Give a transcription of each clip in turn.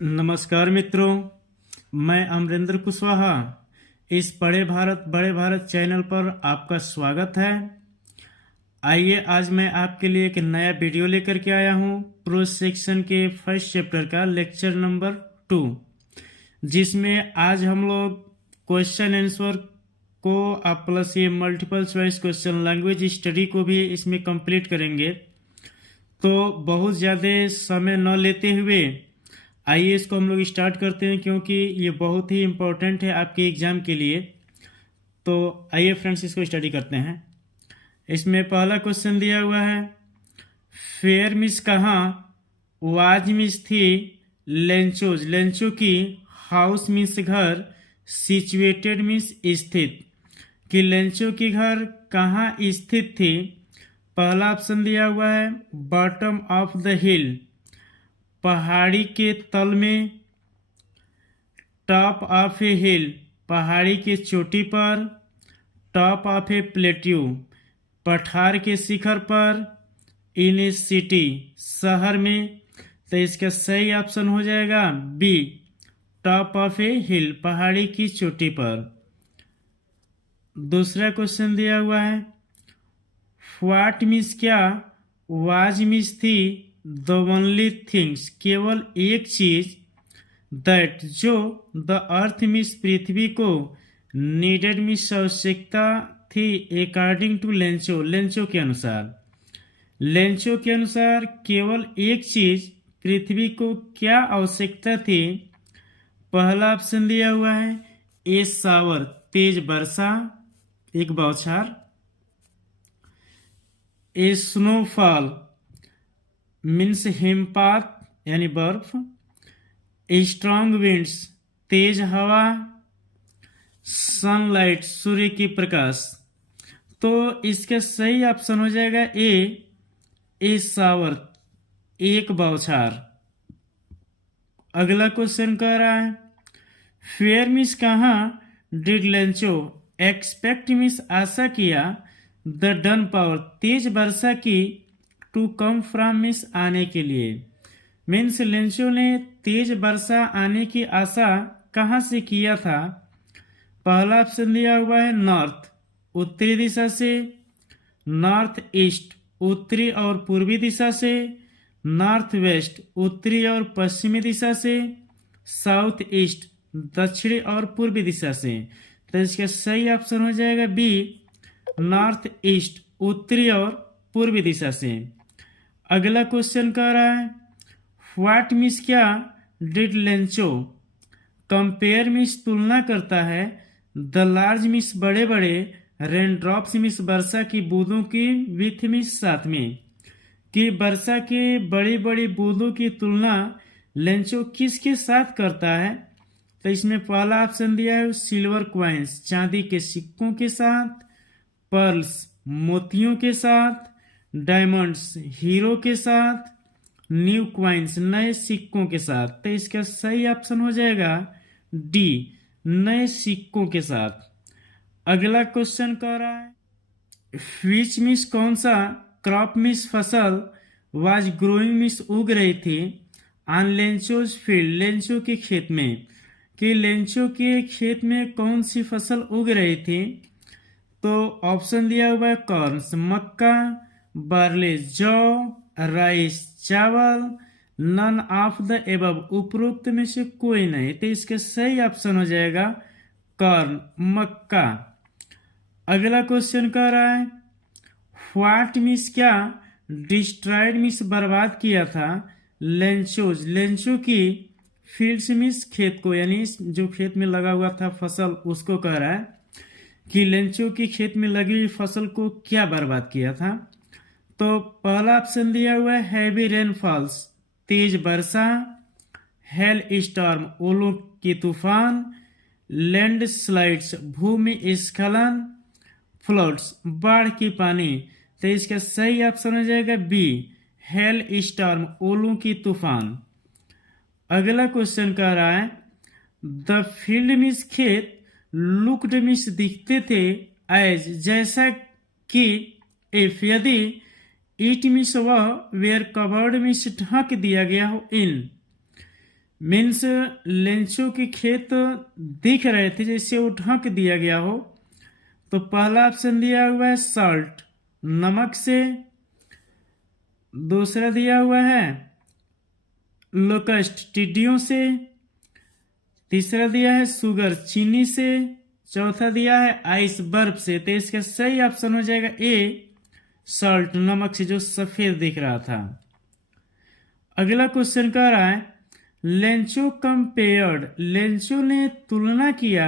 नमस्कार मित्रों, मैं अमरेंद्र कुशवाहा। इस बड़े भारत चैनल पर आपका स्वागत है। आइए आज मैं आपके लिए एक नया वीडियो लेकर के आया हूं प्रो सेक्शन के फर्स्ट चैप्टर का लेक्चर नंबर 2, जिसमें आज हम लोग क्वेश्चन आंसर को आप प्लस ये multiple choice question language study को भी इसमें कंप्लीट करेंगे। तो बहुत ज़्यादा समय न लेते हुए आइए इसको हम लोग स्टार्ट करते हैं, क्योंकि ये बहुत ही इम्पोर्टेंट है आपके एग्ज़ाम के लिए। तो आइए फ्रेंड्स इसको स्टडी करते हैं। इसमें पहला क्वेश्चन दिया हुआ है, फेयर मिस कहाँ, वाज मिस थी, लेंचोज लेंचो की, हाउस मिस घर, सिचुएटेड मिस स्थित, कि लेंचो की घर कहाँ स्थित थी। पहला ऑप्शन दिया हुआ है बॉटम ऑफ द हिल, पहाड़ी के तल में, टॉप ऑफ ए हिल, पहाड़ी के चोटी पर, टॉप ऑफ ए प्लेट्यू, पठार के शिखर पर, इन ए सिटी, शहर में। तो इसका सही ऑप्शन हो जाएगा बी, टॉप ऑफ ए हिल, पहाड़ी की चोटी पर। दूसरा क्वेश्चन दिया हुआ है, व्हाट मिस क्या, वाज मिस थी, द ओनली थिंग्स, केवल एक चीज, दैट जो, द अर्थ मिस पृथ्वी को, नीडेड मिस आवश्यकता थी, अकॉर्डिंग टू लेंचो लेंचो के अनुसार। लेंचो के अनुसार केवल एक चीज पृथ्वी को क्या आवश्यकता थी। पहला ऑप्शन दिया हुआ है ए शावर, तेज वर्षा, एक बौछार, ए स्नोफॉल मीन्स हिमपात यानी बर्फ, स्ट्रॉन्ग विंड्स तेज हवा, सनलाइट सूर्य की प्रकाश। तो इसका सही ऑप्शन हो जाएगा ए शावर, एक बौछार। अगला क्वेश्चन कह रहा है, फेयर मिस कहाँ, डिड लेंचो एक्सपेक्ट मिस आशा किया, द डन पावर तेज वर्षा की, टू कम फ्रॉम मिस आने के लिए। मीन्स लेंचो ने तेज वर्षा आने की आशा कहाँ से किया था। पहला ऑप्शन दिया हुआ है नॉर्थ, उत्तरी दिशा से, नॉर्थ ईस्ट, उत्तरी और पूर्वी दिशा से, नॉर्थ वेस्ट, उत्तरी और पश्चिमी दिशा से, साउथ ईस्ट, दक्षिणी और पूर्वी दिशा से। तो इसका सही ऑप्शन हो जाएगा बी, नॉर्थ ईस्ट, उत्तरी और पूर्वी दिशा से। अगला क्वेश्चन कह रहा है, व्हाट मिस क्या, डिड लेंचो कंपेयर मिस तुलना करता है, द लार्ज मिस बड़े बड़े, रेन ड्रॉप्स मिस वर्षा की बूंदों की, विथ मिस साथ में, कि वर्षा के बड़ी बड़ी बूंदों की तुलना लेंचो किसके साथ करता है। तो इसमें पहला ऑप्शन दिया है सिल्वर क्वाइंस, चांदी के सिक्कों के साथ, पर्ल्स मोतियों के साथ, डायमंड्स हीरो के साथ, न्यू क्वाइंस नए सिक्कों के साथ। तो इसका सही ऑप्शन हो जाएगा डी, नए सिक्कों के साथ। अगला क्वेश्चन कह रहा है, व्हिच मिस कौन सा, क्रॉप मिस फसल, वाज ग्रोइंग मिस उग रही थी, ऑन लेंचोज फील्ड लेंचो के खेत में, कि लेंचो के खेत में कौन सी फसल उग रही थी। तो ऑप्शन दिया हुआ है कॉर्न मक्का, बार्ले जौ, राइस चावल, नन ऑफ द एबव उपरोक्त में से कोई नहीं। तो इसका सही ऑप्शन हो जाएगा कॉर्न मक्का। अगला क्वेश्चन कह रहा है, व्हाट मिस क्या, डिस्ट्रॉयड मिस बर्बाद किया था, लेंचोज लेंचो की, फील्ड्स मिस खेत को, यानी जो खेत में लगा हुआ था फसल उसको कह रहा है कि लेंचो की खेत में लगी हुई फसल को क्या बर्बाद किया था। तो पहला ऑप्शन दिया हुआ है हैवी रेनफॉल्स, तेज वर्षा, हेल स्टॉर्म ओलों की तूफान, लैंड स्लाइड्स भूमि स्खलन, फ्लड्स बाढ़ की पानी। तो इसका सही ऑप्शन हो जाएगा बी, हेल स्टॉर्म ओलों की तूफान। अगला क्वेश्चन कह रहा है, द फील्ड मिस खेत, लुक्ड मिस दिखते थे, एज जैसा कि, इफ यदि, इट मिस वह, वेयर कवर्ड मिस ढक दिया गया हो, इन मीन्स लेंचो के खेत दिख रहे थे जैसे वो ढक दिया गया हो। तो पहला ऑप्शन दिया हुआ है सॉल्ट, नमक से। दूसरा दिया हुआ है लोकस्ट, टिड्डियों से। तीसरा दिया है शुगर, चीनी से। चौथा दिया है आइस, बर्फ से। तो इसका सही ऑप्शन हो जाएगा ए, सॉल्ट, नमक से, जो सफेद दिख रहा था। अगला क्वेश्चन कह रहा है लेंचो कंपेयर्ड, लेंचो ने तुलना किया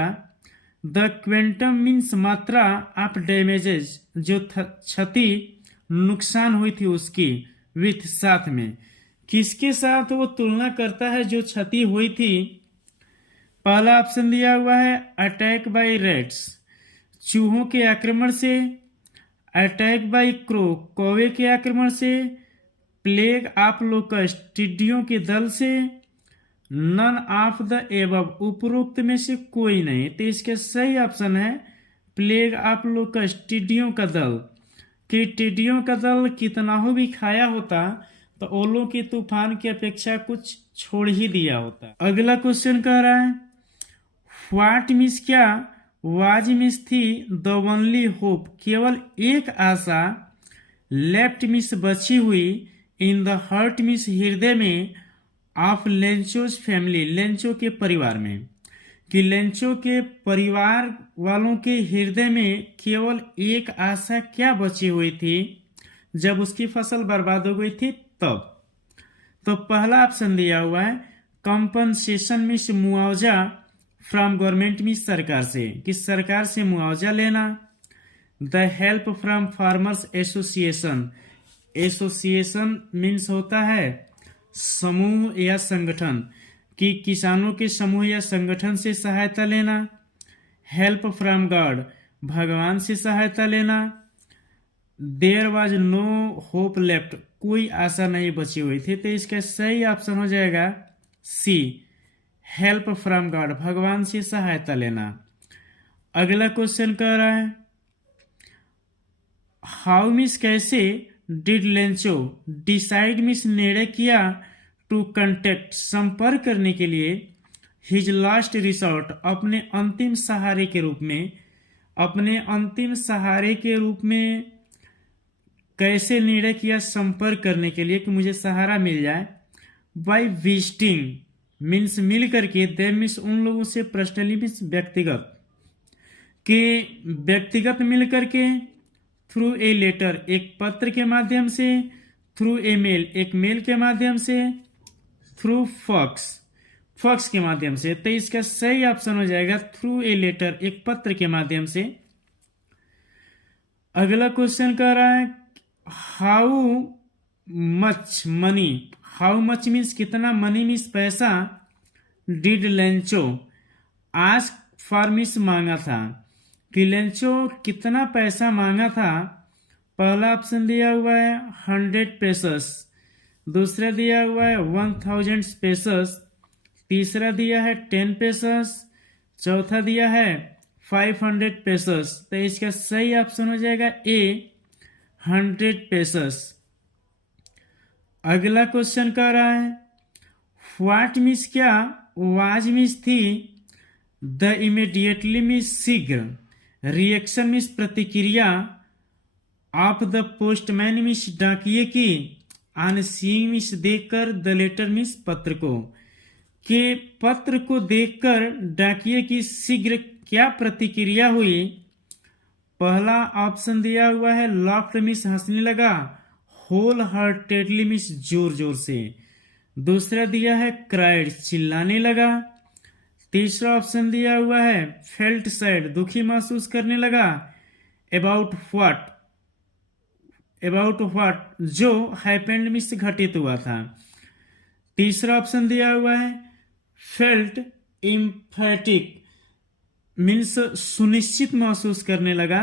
द क्वेंटम मीन्स मात्रा ऑफ डैमेजेस, जो क्षति नुकसान हुई थी उसकी, विथ साथ में। किसके साथ वो तुलना करता है जो क्षति हुई थी? पहला ऑप्शन दिया हुआ है अटैक बाय रेट्स, चूहों के आक्रमण से। अटैक बाय क्रो, कौवे के आक्रमण से। प्लेग ऑफ लोकस्ट, टिड्डियों के दल से। नन ऑफ द एबव, उपरोक्त में से कोई नहीं। तो इसका सही ऑप्शन है प्लेग ऑफ लोकस्ट, टिड्डियों का दल। कि टिड्डियों का दल कितना हो भी खाया होता तो ओलों के तूफान की अपेक्षा कुछ छोड़ ही दिया होता। अगला क्वेश्चन कह रहा है व्हाट मिस, क्या वाज मिस थी द ओनली होप, केवल एक आशा लेफ्ट मिस बची हुई इन द हार्ट मिस, हृदय में, ऑफ लेंचोज फैमिली, लेंचो के परिवार में। कि लेंचो के परिवार वालों के हृदय में केवल एक आशा क्या बची हुई थी जब उसकी फसल बर्बाद हो गई थी तब? तो पहला ऑप्शन दिया हुआ है कंपनसेशन मीन्स मुआवजा, फ्रॉम गवर्नमेंट मीन्स सरकार से, कि सरकार से मुआवजा लेना। The help from farmers association, association means होता है समूह या संगठन, कि किसानों के समूह या संगठन से सहायता लेना। हेल्प फ्रॉम गॉड, भगवान से सहायता लेना। There was no hope left, कोई आशा नहीं बची हुई थी। तो इसका सही ऑप्शन हो जाएगा सी, हेल्प फ्रॉम गॉड, भगवान से सहायता लेना। अगला क्वेश्चन कह रहा है हाउ मिस, कैसे डिड लेंचो डिसाइड मिस, निर्णय किया टू कंटेक्ट, संपर्क करने के लिए, हिज लास्ट रिसोर्ट, अपने अंतिम सहारे के रूप में, अपने अंतिम सहारे के रूप में कैसे निर्णय किया संपर्क करने के लिए कि मुझे सहारा मिल जाए? बाय विजिटिंग मीन्स मिल करके, दे मीन्स उन लोगों से, पर्सनली मीन्स व्यक्तिगत, कि व्यक्तिगत मिल करके, थ्रू ए लेटर, एक पत्र के माध्यम से, थ्रू ए मेल, एक मेल के माध्यम से, थ्रू फॉक्स, फॉक्स के माध्यम से। तो इसका सही ऑप्शन हो जाएगा थ्रू ए लेटर, एक पत्र के माध्यम से। अगला क्वेश्चन कह रहा है how much money, how much means कितना, मनी मीन्स पैसा, did Lencho ask for means मांगा था, कि लेंचो कितना पैसा मांगा था? पहला ऑप्शन दिया हुआ है 100 पेसस। दूसरा दिया हुआ है 1000 पेसस। तीसरा दिया है 10 पेसस। चौथा दिया है 500 पेसस। तो इसका सही ऑप्शन हो जाएगा ए, 100 पेसस। अगला क्वेश्चन कह रहा है व्हाट मीन्स, क्या वाज मीन्स थी द इमीडिएटली मीन्स शीघ्र, रिएक्शन मीन्स प्रतिक्रिया, ऑफ द पोस्टमैन मीन्स डाकिये की, ऑन सीइंग मीन्स देखकर, द लेटर मीन्स पत्र को, के पत्र को देखकर डाकिये की शीघ्र क्या प्रतिक्रिया हुई? पहला ऑप्शन दिया हुआ है लाफ्ट मीन्स हंसने लगा, होल हार्टेडली मीन्स जोर जोर से। दूसरा दिया है क्राइड, चिल्लाने लगा। तीसरा ऑप्शन दिया हुआ है फेल्ट सैड, दुखी महसूस करने लगा। अबाउट व्हाट, अबाउट व्हाट, जो हैपेंड मीन्स घटित हुआ था। तीसरा ऑप्शन दिया हुआ है फेल्ट इम्फेटिक मीन्स सुनिश्चित महसूस करने लगा।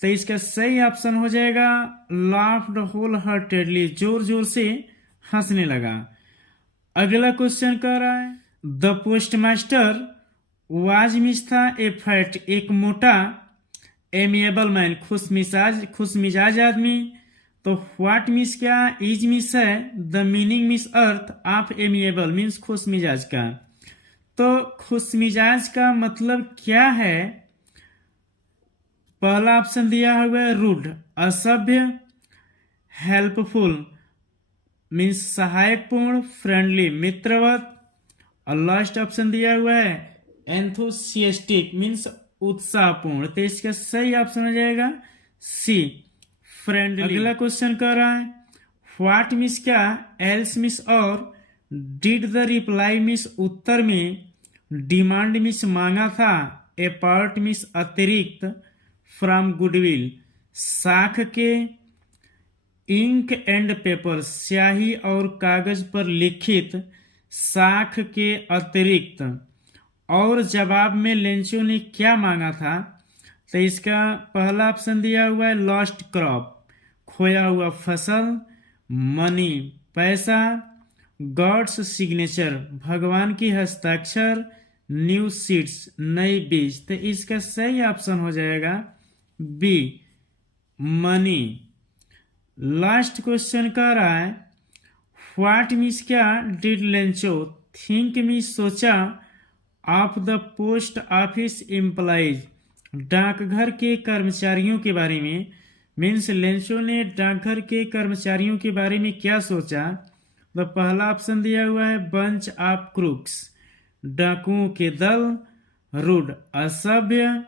तो इसका सही ऑप्शन हो जाएगा लाफ्ड होल हार्टेडली, जोर जोर से हंसने लगा। अगला क्वेश्चन कह रहा है द पोस्टमास्टर वाज मीन्स था ए फैट, एक मोटा, एमिएबल मैन, खुशमिजाज आदमी। तो व्हाट मीन्स क्या, इज मीन्स है, the meaning means earth of amiable means खुश मिजाज का। तो खुश मिजाज का मतलब क्या है? पहला ऑप्शन दिया हुआ है रूड असभ्य, हेल्पफुल मीन्स सहायकपूर्ण, फ्रेंडली मित्रवत, और लास्ट ऑप्शन दिया हुआ है एंथुसियास्टिक मीन्स उत्साहपूर्ण। तो इसका सही ऑप्शन हो जाएगा सी फ्रेंडली। अगला क्वेश्चन कर रहा है व्हाट मिस क्या, एल्स मिस और, डिड द रिप्लाई मिस उत्तर में, डिमांड मिस मांगा था, ए पार्ट मिस अतिरिक्त, फ्रॉम गुडविल साख के, इंक एंड पेपर स्याही और कागज पर लिखित साख के अतिरिक्त, और जवाब में लेंचो ने क्या मांगा था? तो इसका पहला ऑप्शन दिया हुआ है लॉस्ट क्रॉप खोया हुआ फसल, मनी पैसा, गॉड्स सिग्नेचर भगवान की हस्ताक्षर, न्यू सीड्स नई बीज। तो इसका सही ऑप्शन हो जाएगा बी मनी। लास्ट क्वेश्चन कह रहा है व्हाट मीन्स क्या, डिड लेंचो थिंक मीन्स सोचा, of the post office employees डाकघर के कर्मचारियों के बारे में, मीन्स लेंचो ने डाकघर के कर्मचारियों के बारे में क्या सोचा? तो पहला ऑप्शन दिया हुआ है बंच ऑफ क्रूक्स डाकुओं के दल, रूड असभ्य,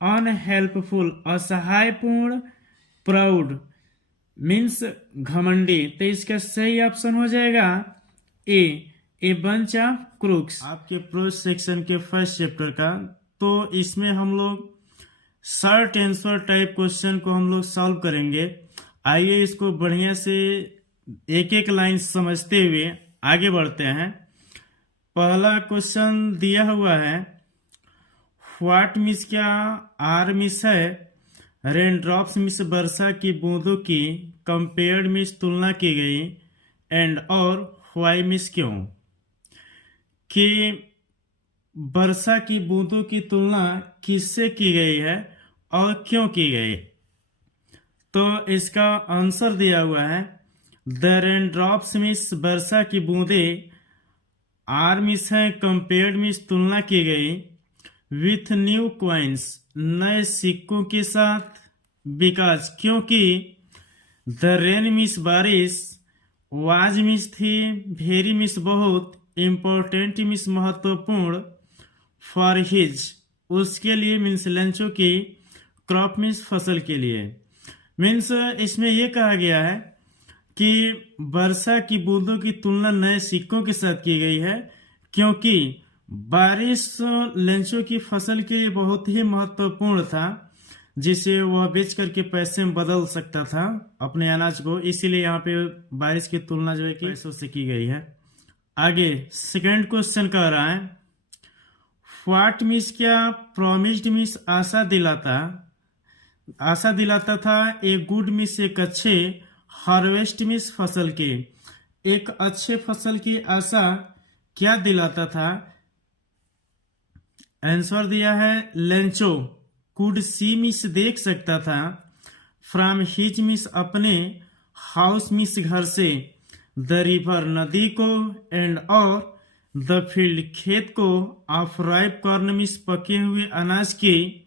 अनहेल्पफुल असहायपूर्ण, प्राउड मीन्स घमंडी। तो इसका सही ऑप्शन हो जाएगा ए बंच ऑफ क्रूक्स। आपके प्रोज सेक्शन के फर्स्ट चैप्टर का, तो इसमें हम लोग शॉर्ट आंसर टाइप क्वेश्चन को हम लोग सॉल्व करेंगे। आइए इसको बढ़िया से एक एक लाइन समझते हुए आगे बढ़ते हैं। पहला क्वेश्चन दिया हुआ है व्हाट मिस क्या, आर मिस है, रेन ड्रॉप्स मिस वर्षा की बूंदों की, कंपेयर्ड मिस तुलना की गई, एंड और व्हाई मिस क्यों, कि वर्षा की बूंदों की तुलना किससे की गई है और क्यों की गई? तो इसका आंसर दिया हुआ है द रेन ड्रॉप्स मिस वर्षा की बूंदे, आर मिस है कंपेयर्ड मिस तुलना की गई, विथ न्यू क्वाइंस नए सिक्कों के साथ, बिकॉज क्योंकि, द रेन मिस बारिश, वाज मिस थी, वेरी मिस बहुत, इम्पोर्टेंट मिस महत्वपूर्ण, फॉर हिज उसके लिए मीन्स लेंचो की, क्रॉप मीन्स फसल के लिए। मीन्स इसमें यह कहा गया है कि वर्षा की बूंदों की तुलना नए सिक्कों के साथ की गई है क्योंकि बारिश लेंचो की फसल के लिए बहुत ही महत्वपूर्ण था, जिसे वह बेच करके पैसे में बदल सकता था अपने अनाज को, इसीलिए यहाँ पे बारिश की तुलना जो है कि पैसों से की गई है। आगे सेकंड क्वेश्चन कह रहा है व्हाट मीन्स क्या, प्रॉमिस्ड मीन्स आशा दिलाता था, ए गुड मीन्स एक अच्छे, हार्वेस्ट मीन्स फसल के, एक अच्छे फसल की आशा क्या दिलाता था? आंसर दिया है लेंचो कुड सी मीन्स देख सकता था, फ्रॉम हिज मीन्स अपने, हाउस मीन्स घर से, द रिवर नदी को, एंड और द फील्ड खेत को, ऑफ राइप कॉर्न मीन्स पके हुए अनाज के,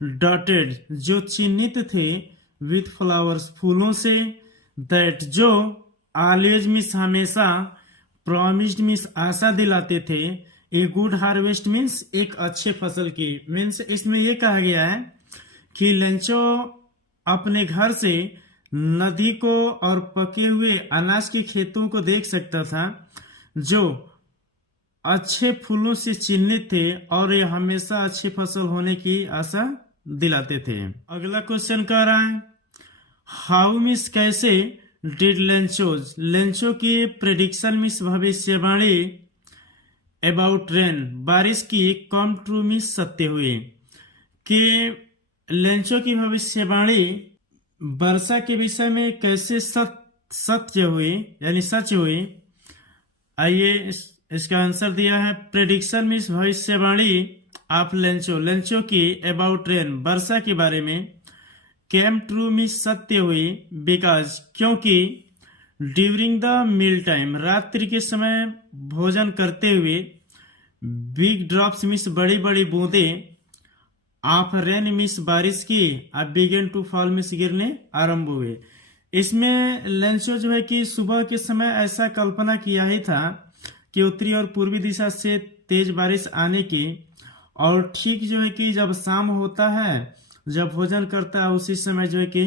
डॉटेड जो चिन्हित थे, विथ फ्लावर्स फूलों से, दैट जो, ऑलवेज मीन्स हमेशा, प्रॉमिस्ड मीन्स आशा दिलाते थे, ए गुड हार्वेस्ट मीन्स एक अच्छे फसल की। मीन्स इसमें यह कहा गया है कि लेंचो अपने घर से नदी को और पके हुए अनाज के खेतों को देख सकता था जो अच्छे फूलों से चिन्हित थे और ये हमेशा अच्छी फसल होने की आशा दिलाते थे। अगला क्वेश्चन कह रहा है हाउ मिस कैसे, डिड लेंचो की प्रेडिक्शन मिस भविष्यवाणी, अबाउट रेन बारिश की, कम ट्रू मिस सत्य हुई, कि लेंचो की भविष्यवाणी वर्षा के विषय में कैसे सत्य हुई यानी सच हुई। आइए इसका आंसर दिया है प्रेडिक्शन मीन्स भविष्यवाणी ऑफ लेंचो की, अबाउट रेन वर्षा के बारे में, केम ट्रू मीन्स सत्य हुई, बिकॉज क्योंकि ड्यूरिंग द मील टाइम रात्रि के समय भोजन करते हुए बिग ड्रॉप्स मीन्स बड़ी बड़ी बूंदें ऑफ रेन मीन्स बारिश की अब बिगेन टू फॉल मीन्स गिरने आरंभ हुए। इसमें लेंसो जो है कि सुबह के समय ऐसा कल्पना किया ही था कि उत्तरी और पूर्वी दिशा से तेज बारिश आने की, और ठीक जो है कि जब शाम होता है जब भोजन करता है उसी समय जो है कि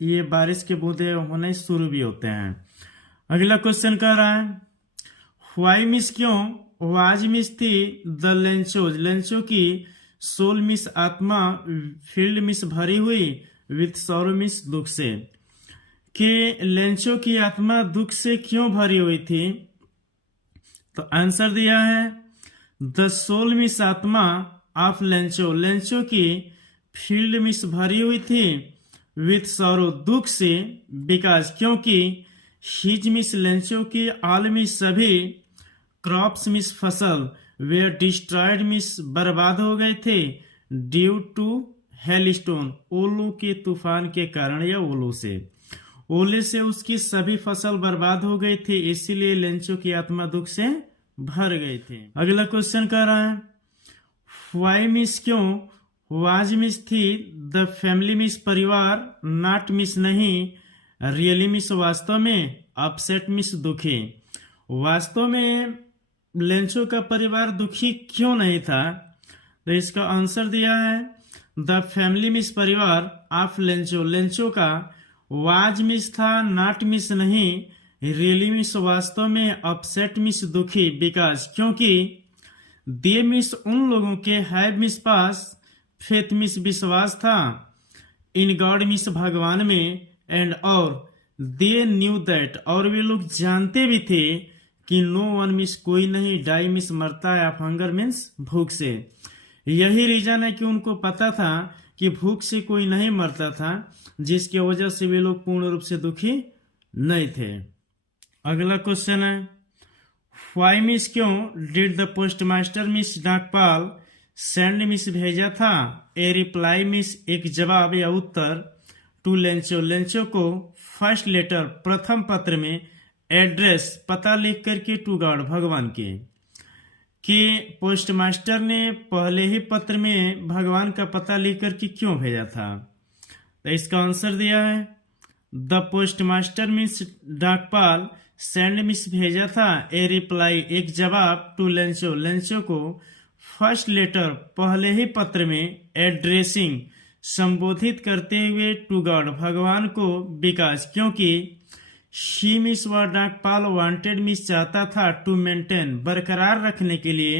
ये बारिश के बूंदे होने शुरू भी होते हैं। अगला क्वेश्चन कह रहा है व्हाई मिस क्यों, वाज मिस थी द लेंचोज, लेंचो की सोल मिस आत्मा, फील्ड मिस भरी हुई, विथ सौरो मिस दुख से, कि लेंचो की आत्मा दुख से क्यों भरी हुई थी। तो आंसर दिया है द सोल मिस आत्मा ऑफ लेंचो, लेंचो की फील्ड मिस भरी हुई थी विथ सौरो दुख से, बिकॉज क्योंकि हिज मिस लेंचो की ऑल मिस सभी क्रॉप्स मिस फसल वे डिस्ट्रॉयड मिस बर्बाद हो गए थे ड्यू टू हेलस्टोन, ओलों के तूफान के कारण या ओलों से, ओले से उसकी सभी फसल बर्बाद हो गई थी, इसीलिए लेंचो की आत्मा दुख से भर गई थी। अगला क्वेश्चन कर रहा है व्हाई मिस क्यों, वाज मिस थी द फैमिली मिस परिवार, नॉट मिस नहीं, रियली मिस वास्तव में, अपसेट मिस दुखी, वास्तव में लेंचो का परिवार दुखी क्यों नहीं था। तो इसका आंसर दिया है द फैमिली मिस परिवार ऑफ लेंचो, लेंचो का वाज मिस था, नॉट मिस नहीं, रियली मिस वास्तव में, अपसेट मिस दुखी, बिकॉज क्योंकि दे मिस उन लोगों के have miss pass, faith miss विश्वास था, इन गॉड मिस भगवान में, एंड और दे न्यू दैट और वे लोग जानते भी थे कि नो वन मिस कोई नहीं, डाई मिस मरता है, ऑफ हंगर मीन्स भूख से। यही रीजन है कि उनको पता था कि भूख से कोई नहीं मरता था, जिसकी वजह से वे लोग पूर्ण रूप से दुखी नहीं थे। अगला क्वेश्चन है व्हाई मिस क्यों डिड द पोस्ट मास्टर मिस डाकपाल सेंड मिस भेजा था, ए रिप्लाई मिस एक जवाब या उत्तर, टू लेंचो, लेंचो को फर्स्ट लेटर प्रथम पत्र में, एड्रेस पता लिख करके, टू गॉड भगवान के, कि पोस्ट मास्टर ने पहले ही पत्र में भगवान का पता लिख करके क्यों भेजा था। तो इसका आंसर दिया है द पोस्ट मास्टर मिस डाकपाल सेंड मिस भेजा था, ए रिप्लाई एक जवाब, टू लेंचो, लेंचो को फर्स्ट लेटर पहले ही पत्र में, एड्रेसिंग संबोधित करते हुए, टू गॉड भगवान को, बिकॉज क्योंकि शी मिस व डाकपाल वांटेड मिस चाहता था, टू मेंटेन बरकरार रखने के लिए,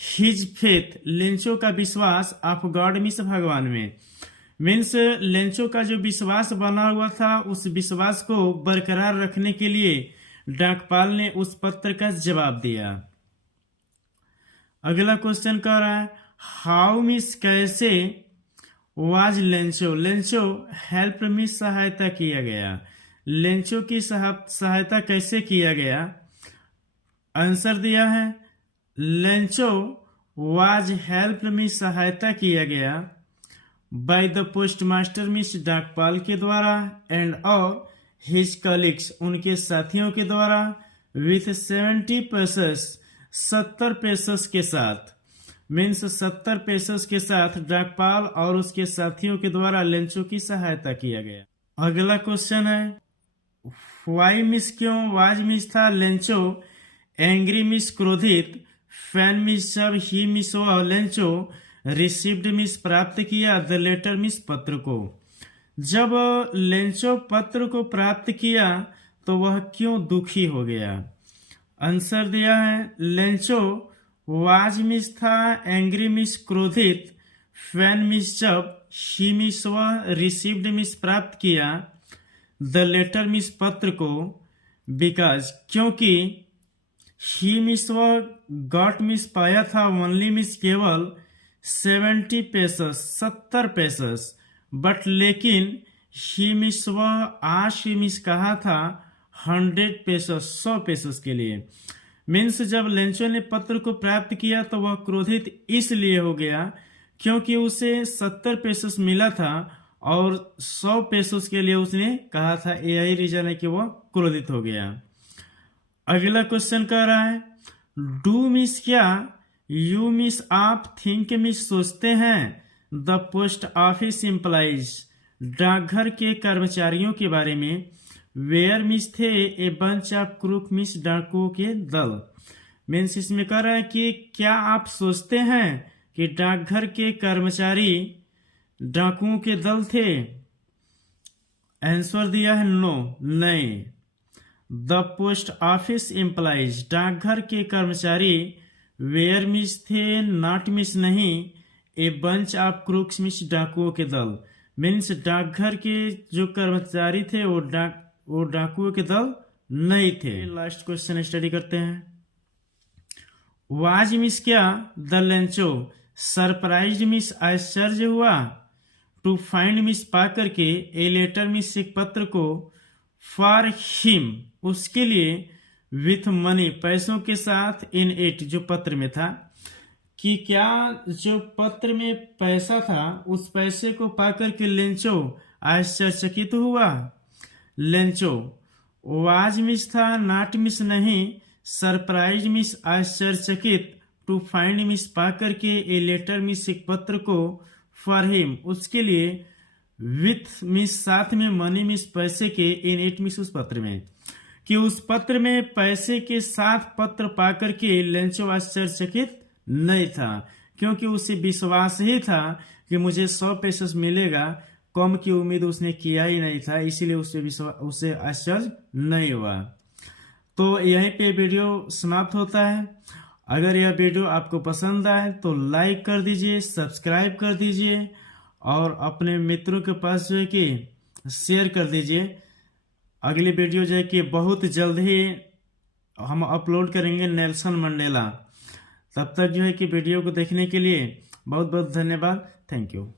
हिज फेथ लेंचो का विश्वास, ऑफ गॉड मिस भगवान में, मीन्स लेंचो का जो विश्वास बना हुआ था उस विश्वास को बरकरार रखने के लिए डाकपाल ने उस पत्र का जवाब दिया। अगला क्वेश्चन कह रहा है हाउ मिस कैसे, was Lencho, Lencho help miss सहायता किया गया, लेंचो की सहायता कैसे किया गया। आंसर दिया है लेंचो वाज हेल्प मिस सहायता किया गया बाय द पोस्ट मास्टर मिस डाकपाल के द्वारा, एंड और हिज कलीग्स उनके साथियों के द्वारा, विथ 70 पेसेस 70 पेसेस के साथ, मीन्स 70 पेसेस के साथ डाकपाल और उसके साथियों के द्वारा लेंचो की सहायता किया गया। अगला क्वेश्चन है वाई मिस क्यों, वाज मिस था लेंचो, एंग्री मिस क्रोधित, फैन मिस जब, ही मिस व लेंचो, रिसीव्ड मिस प्राप्त किया, द लेटर मिस पत्र को, जब लेंचो पत्र को प्राप्त किया तो वह क्यों दुखी हो गया। आंसर दिया है लेंचो वाज मिस था, एंग्री मिस क्रोधित, फैन मिस जब, ही मिस व रिसीव्ड मिस प्राप्त किया, द लेटर मिस पत्र को, बिकॉज क्योंकि ही मिस व गॉट मिस पाया था, ओनली मिस केवल 70 पेसेस 70 पेसेस, बट लेकिन ही मिस व आश मिस कहा था 100 पेसेस 100 पेसेस के लिए। मीन्स जब लेंचो ने पत्र को प्राप्त किया तो वह क्रोधित इसलिए हो गया क्योंकि उसे 70 पेसेस मिला था और 100 पेसोस के लिए उसने कहा था। यही रीजन है कि वो क्रोधित हो गया। अगला क्वेश्चन कह रहा है डू मिस क्या, यू मिस आप, थिंक मिस सोचते हैं, द पोस्ट ऑफिस एम्प्लॉइज डाकघर के कर्मचारियों के बारे में, वेयर मिस थे a bunch of crook miss डाकुओं के दल। मीन्स इसमें कह रहा है कि क्या आप सोचते हैं कि डाकघर के कर्मचारी डाकुओं के दल थे। आंसर दिया है नो, नहीं। द पोस्ट ऑफिस एम्प्लॉइज डाकघर के कर्मचारी वेयर मिस थे, नॉट मिस नहीं, a bunch of crooks miss डाकुओं के दल। मीन्स डाकघर के जो कर्मचारी थे वो डाकुओं के दल नहीं थे। लास्ट क्वेश्चन स्टडी करते हैं। वाज मिस क्या, द लेंचो सरप्राइज मिस आश्चर्य हुआ, टू फाइंड मिस पा करके, ए लेटर मिस एक पत्र को, फॉर हिम उसके लिए, विथ मनी पैसों के साथ, इन इट जो पत्र में था, कि क्या जो पत्र में पैसा था उस पैसे को पाकर के लेंचो आश्चर्यचकित हुआ। लेंचो वाज मिस था, नॉट मिस नहीं, सरप्राइज मिस आश्चर्यचकित, टू फाइंड मिस पा करके, ए लेटर मिस एक पत्र को, फॉर हिम उसके लिए, विथ मिस साथ में, मनी मिस पैसे के, इन इट मिस उस पत्र में, कि उस पत्र में पैसे के साथ पत्र पाकर के लेंचो आश्चर्यचकित नहीं था, क्योंकि उसे विश्वास ही था कि मुझे 100 पेसोस मिलेगा। कम की उम्मीद उसने किया ही नहीं था, इसीलिए उसे आश्चर्य नहीं हुआ। तो यहीं पे वीडियो समाप्त होता है। अगर यह वीडियो आपको पसंद आए तो लाइक कर दीजिए, सब्सक्राइब कर दीजिए और अपने मित्रों के पास जो है कि शेयर कर दीजिए। अगली वीडियो जो है कि बहुत जल्द ही हम अपलोड करेंगे नेल्सन मंडेला। तब तक जो है कि वीडियो को देखने के लिए बहुत बहुत धन्यवाद। Thank you.